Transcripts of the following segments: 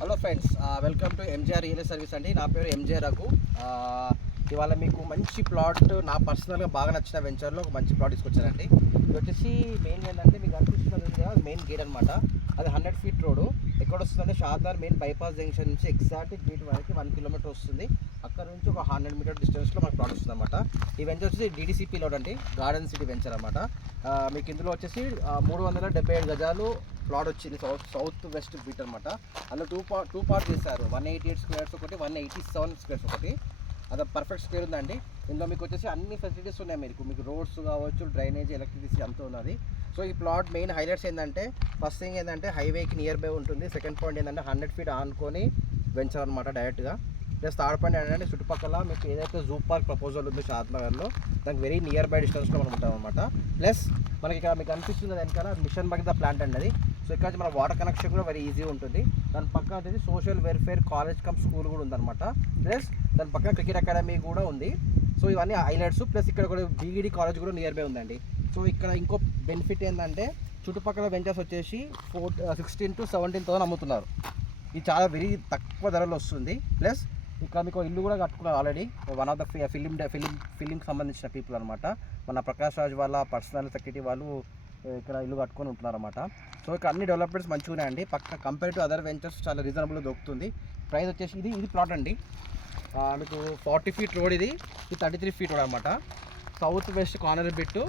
Hello friends, welcome to MJR real service అండి. నా పేరు ఎంజే రఘు. ఇవాళ మీకు మంచి ప్లాట్, నా పర్సనల్గా బాగా నచ్చిన వెంచర్లో ఒక మంచి ప్లాట్ తీసుకొచ్చానండి. ఇది వచ్చేసి మెయిన్ ఏంటంటే మీకు అనిపిస్తున్నది మెయిన్ గేట్ అనమాట. అది 100 ఫీట్ రోడ్. ఎక్కడ వస్తుందంటే షాద్నగర్ మెయిన్ బైపాస్ జంక్షన్ నుంచి ఎగ్జాక్ట్ గేట్ వరకు 1 కిలోమీటర్ వస్తుంది. అక్కడ నుంచి ఒక 100 మీటర్ డిస్టెన్స్లో మనకు ప్లాట్ వస్తుంది అనమాట. ఈ వెంచర్ వచ్చేసి డీడీసీపీ లోడ్ అండి, గార్డెన్ సిటీ వెంచర్ అనమాట. మీకు ఇందులో వచ్చేసి 377 గజాలు ప్లాట్ వచ్చింది. సౌత్ వెస్ట్ బీట్ అనమాట. అందులో టూ పార్ట్ చేశారు. 188 స్క్వేర్స్ ఒకటి, 187 స్క్వేర్స్ ఒకటి. అది పర్ఫెక్ట్ స్క్వేర్ ఉందండి. ఇందులో మీకు వచ్చేసి అన్ని ఫెసిలిటీస్ ఉన్నాయి. మీకు రోడ్స్ కావచ్చు, డ్రైనేజ్, ఎలక్ట్రిసిటీ అంతా ఉన్నది. సో ఈ ప్లాట్ మెయిన్ హైలైట్స్ ఏంటంటే, ఫస్ట్ థింగ్ ఏంటంటే హైవేకి నియర్ బై ఉంటుంది. సెకండ్ పాయింట్ ఏంటంటే 100 ఫీట్ ఆనుకొని వెంచర్ అనమాట డైరెక్ట్గా. ప్లస్ థర్డ్ పాయింట్ ఏంటంటే చుట్టుపక్కల మీకు ఏదైతే జూ పార్క్ ప్రపోజల్ ఉందో షాద్నగర్లో, దానికి వెరీ నియర్ బై డిస్టెన్స్లో మనం ఉంటాం అనమాట. ప్లస్ మనకి ఇక్కడ మీకు అనిపిస్తుంది దానికన్నా మిషన్ భగీరథ ప్లాంట్ అండి అది. సో ఇక్కడ నుంచి మన వాటర్ కనెక్షన్ కూడా వెరీ ఈజీ ఉంటుంది. దాని పక్కన వచ్చేసి social welfare college come school కూడా ఉందన్నమాట. ప్లస్ దాని పక్కన క్రికెట్ అకాడమీ కూడా ఉంది. సో ఇవన్నీ హైలైట్స్. ప్లస్ ఇక్కడ కూడా బీఈడి కాలేజ్ కూడా నియర్ బై ఉందండి. సో ఇక్కడ ఇంకో బెనిఫిట్ ఏంటంటే చుట్టుపక్కల వెంచర్స్ వచ్చేసి 16,000 to 17,000 అమ్ముతున్నారు. ఇది చాలా వెరీ తక్కువ ధరలో వస్తుంది. ప్లస్ ఇక్కడ మీకు ఇల్లు కూడా కట్టుకున్నారు ఆల్రెడీ. వన్ ఆఫ్ ద ఫిలింకి సంబంధించిన పీపుల్ అనమాట. మన ప్రకాష్ రాజ్ వాళ్ళ పర్సనల్ సెక్రటరీ వాళ్ళు ఇక్కడ ఇల్లు కట్టుకొని ఉంటున్నారు అనమాట. సో ఇక్కడ అన్ని డెవలప్మెంట్స్ మంచిగా ఉన్నాయండి. పక్క కంపేర్ టు అదర్ వెంచర్స్ చాలా రీజనబుల్గా దొరుకుతుంది. ప్రైస్ వచ్చేసి ఇది ప్లాట్ అండి. మీకు 40 ఫీట్ రోడ్, ఇది 33 ఫీట్ రోడ్ అనమాట. South west corner bit.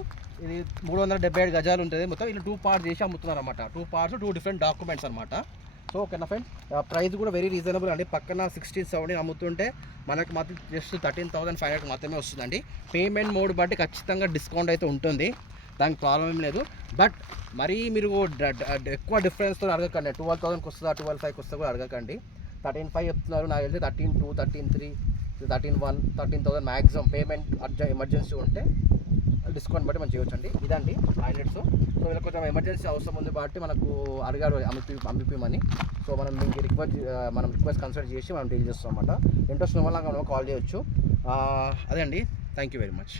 ఇది 377 గజాలు ఉంటుంది మొత్తం. ఇలా 2 పార్ట్స్ చేసి అమ్ముతున్నారు అనమాట. 2 పార్ట్స్ 2 డిఫరెంట్ డాక్యుమెంట్స్ అనమాట. సో ఓకేనా ఫ్రెండ్, ప్రైస్ కూడా వెరీ రీజనబుల్ అండి. పక్కన 16,000 అమ్ముతుంటే మనకు మాత్రం జస్ట్ 13,500 మాత్రమే వస్తుందండి. పేమెంట్ మోడ్ బట్టి ఖచ్చితంగా డిస్కౌంట్ అయితే ఉంటుంది, దానికి ప్రాబ్లం ఏం లేదు. బట్ మరీ మీరు ఎక్కువ డిఫరెన్స్తో అడగకండి. 12,000కి వస్తుందా, 12,500కి వస్తుందా కూడా అడగకండి. 13,500 చెప్తున్నారు, నాకు తెలిసి 13,200, 13,300, 13,100, 13,000 మ్యాక్సిమం. పేమెంట్ ఎమర్జెన్సీ ఉంటే డిస్కౌంట్ బట్టి మనం చేయొచ్చండి. ఇదండి హైలైట్స్. సో ఇలా కొంచెం ఎమర్జెన్సీ అవసరం ఉంది కాబట్టి మనకు అడిగారు అమ్మిపోమని. సో మనం మీకు రిక్వెస్ట్ కన్సల్ట్ చేసి మనం డీల్ చేస్తాం అనమాట. ఇంట్రెస్ట్ ఉన్న వల్ల కాల్ చేయొచ్చు. అదే అండి. Thank you very much.